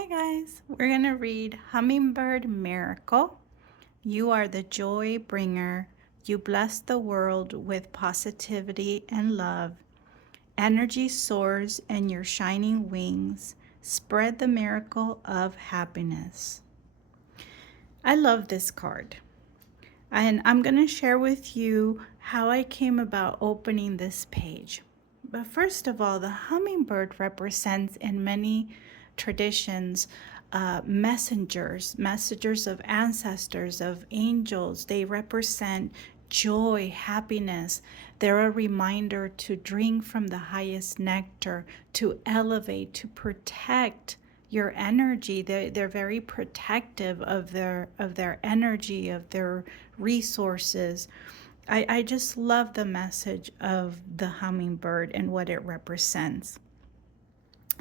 Hi guys, we're going to read Hummingbird Miracle. You are the joy bringer. You bless the world with positivity and love. Energy soars and your shining wings spread the miracle of happiness. I love this card. And I'm going to share with you how I came about opening this page. But first of all, the hummingbird represents in many traditions messengers of ancestors, of angels. They represent joy, happiness. They're a reminder to drink from the highest nectar, to elevate, to protect your energy. They're very protective of their energy, of their resources. I just love the message of the hummingbird and what it represents.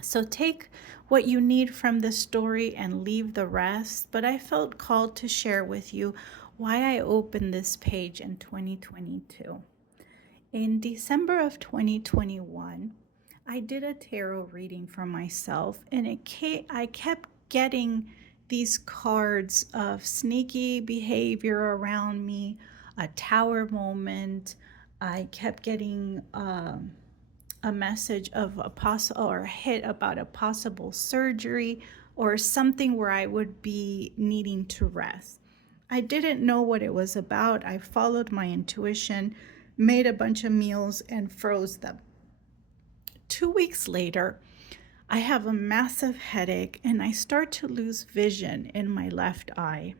So take what you need from the story and leave the rest. But I felt called to share with you why I opened this page in 2022. In December of 2021, I did a tarot reading for myself, and I kept getting these cards of sneaky behavior around me, a tower moment. I kept getting a message of a possible or a hit about a possible surgery or something where I would be needing to rest. I didn't know what it was about. I followed my intuition, made a bunch of meals, and froze them. 2 weeks later, I have a massive headache and I start to lose vision in my left eye.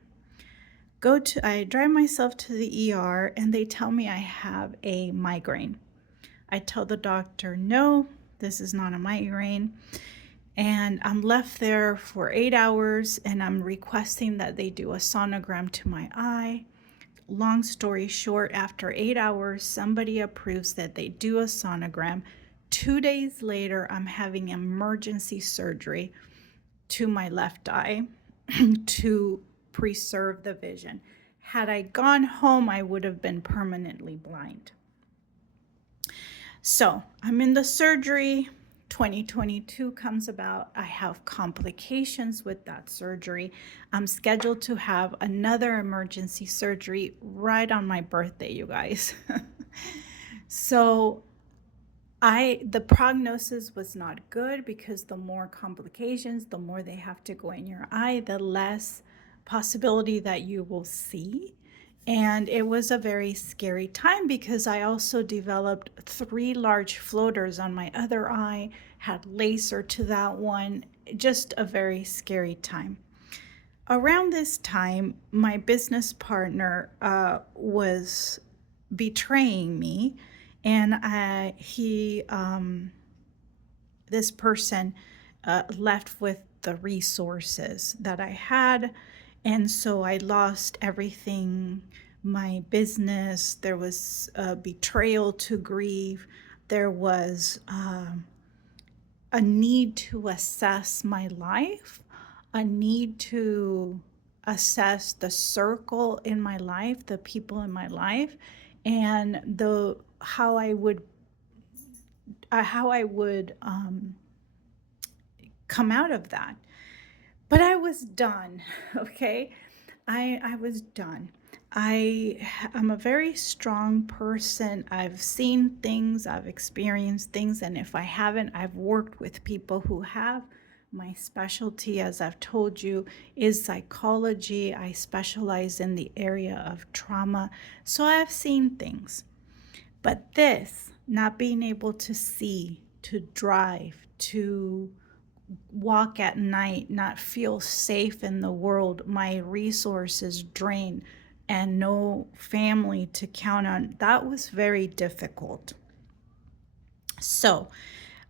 I drive myself to the ER and they tell me I have a migraine. I tell the doctor, no, this is not a migraine. And I'm left there for 8 hours and I'm requesting that they do a sonogram to my eye. Long story short, after 8 hours, somebody approves that they do a sonogram. 2 days later, I'm having emergency surgery to my left eye to preserve the vision. Had I gone home, I would have been permanently blind. So I'm in the surgery. 2022 comes about. I have complications with that surgery. I'm scheduled to have another emergency surgery right on my birthday, you guys. So the prognosis was not good because the more complications, the more they have to go in your eye, the less possibility that you will see. And it was a very scary time because I also developed 3 large floaters on my other eye, had laser to that one, just a very scary time. Around this time, my business partner was betraying me, and this person left with the resources that I had. And so I lost everything, my business. There was a betrayal to grieve. There was a need to assess my life, a need to assess the circle in my life, the people in my life, and how I would come out of that. But I was done, okay? I was done. I'm a very strong person. I've seen things, I've experienced things, and if I haven't, I've worked with people who have. My specialty, as I've told you, is psychology. I specialize in the area of trauma, so I've seen things. But this, not being able to see, to drive, to walk at night, not feel safe in the world, my resources drained, and no family to count on, that was very difficult. So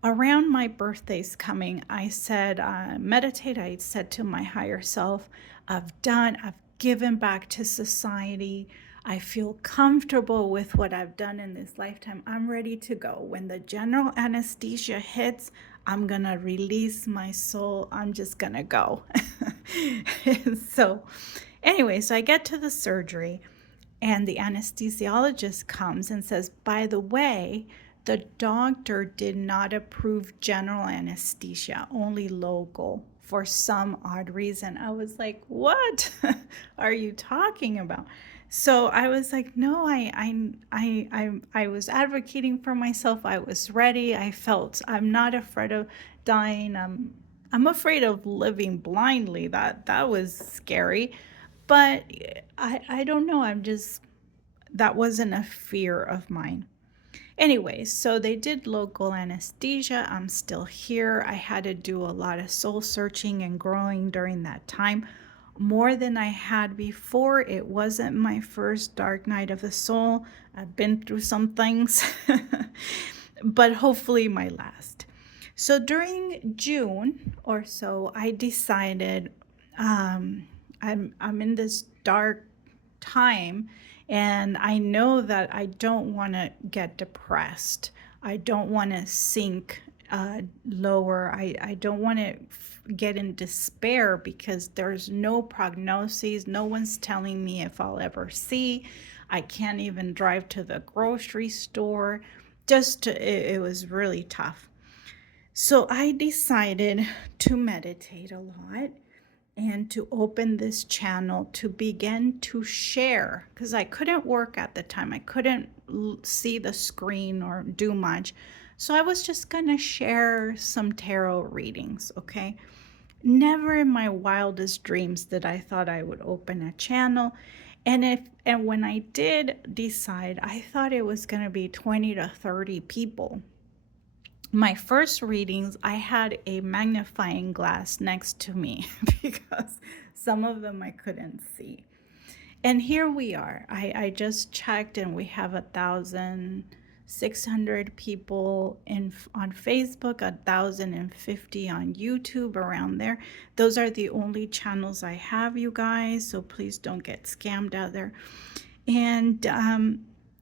around my birthday's coming, I said, meditate. I said to my higher self, I've given back to society. I feel comfortable with what I've done in this lifetime. I'm ready to go. When the general anesthesia hits, I'm going to release my soul. I'm just going to go. So anyway, so I get to the surgery and the anesthesiologist comes and says, by the way, the doctor did not approve general anesthesia, only local for some odd reason. I was like, what are you talking about? So I was like, no, I was advocating for myself. I was ready. I felt I'm not afraid of dying. I'm afraid of living blindly. That was scary. But I don't know. That wasn't a fear of mine. Anyways, so they did local anesthesia. I'm still here. I had to do a lot of soul searching and growing during that time, more than I had before. It wasn't my first dark night of the soul. I've been through some things, but hopefully my last. So during June or so, I decided I'm in this dark time, and I know that I don't want to get depressed. I don't want to sink lower. I don't want to get in despair because there's no prognosis. No one's telling me if I'll ever see. I can't even drive to the grocery store. It was really tough. So I decided to meditate a lot and to open this channel to begin to share, because I couldn't work at the time. I couldn't see the screen or do much. So I was just going to share some tarot readings, okay? Never in my wildest dreams did I thought I would open a channel. And when I did decide, I thought it was going to be 20 to 30 people. My first readings, I had a magnifying glass next to me because some of them I couldn't see. And here we are. I just checked, and we have 1,600 people on Facebook, 1,050 on YouTube, around there. Those are the only channels I have, you guys, so please don't get scammed out there. And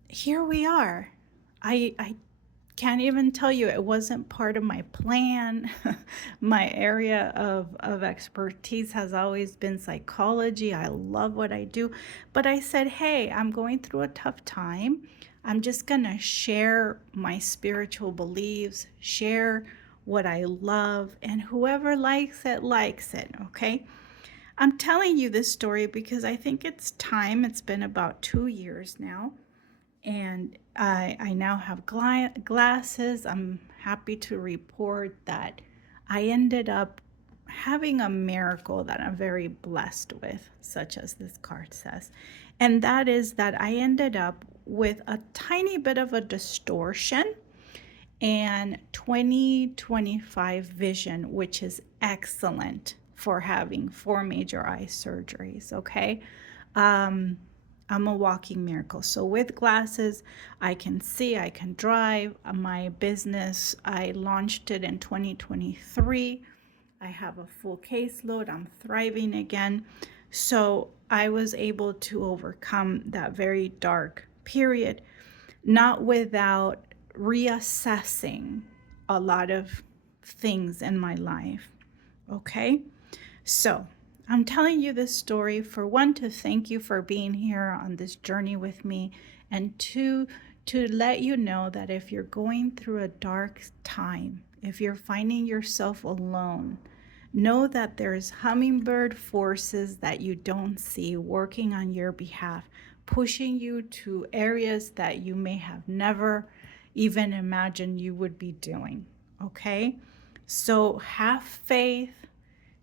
here we are. I can't even tell you, it wasn't part of my plan. My area of expertise has always been psychology. I love what I do. But I said, hey, I'm going through a tough time. I'm just going to share my spiritual beliefs, share what I love, and whoever likes it, okay? I'm telling you this story because I think it's time. It's been about 2 years now. And I now have glasses. I'm happy to report that I ended up having a miracle that I'm very blessed with, such as this card says. And that is that I ended up with a tiny bit of a distortion and 20/25 vision, which is excellent for having 4 major eye surgeries, okay? I'm a walking miracle. So with glasses, I can see, I can drive. My business, I launched it in 2023. I have a full caseload. I'm thriving again. So I was able to overcome that very dark period, not without reassessing a lot of things in my life. Okay? So I'm telling you this story for one, to thank you for being here on this journey with me, and two, to let you know that if you're going through a dark time, if you're finding yourself alone, know that there's hummingbird forces that you don't see working on your behalf, pushing you to areas that you may have never even imagined you would be doing, okay? So have faith.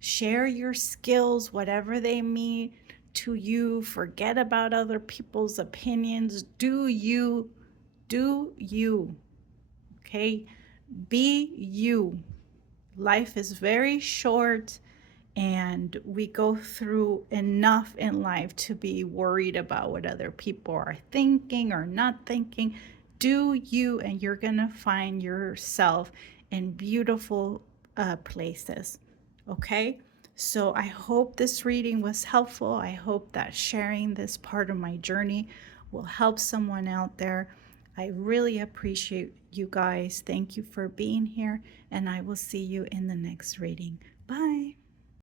Share your skills, whatever they mean to you. Forget about other people's opinions. Do you. Okay? Be you. Life is very short, and we go through enough in life to be worried about what other people are thinking or not thinking. Do you, and you're going to find yourself in beautiful places. Okay, so I hope this reading was helpful. I hope that sharing this part of my journey will help someone out there. I really appreciate you guys. Thank you for being here, and I will see you in the next reading. Bye.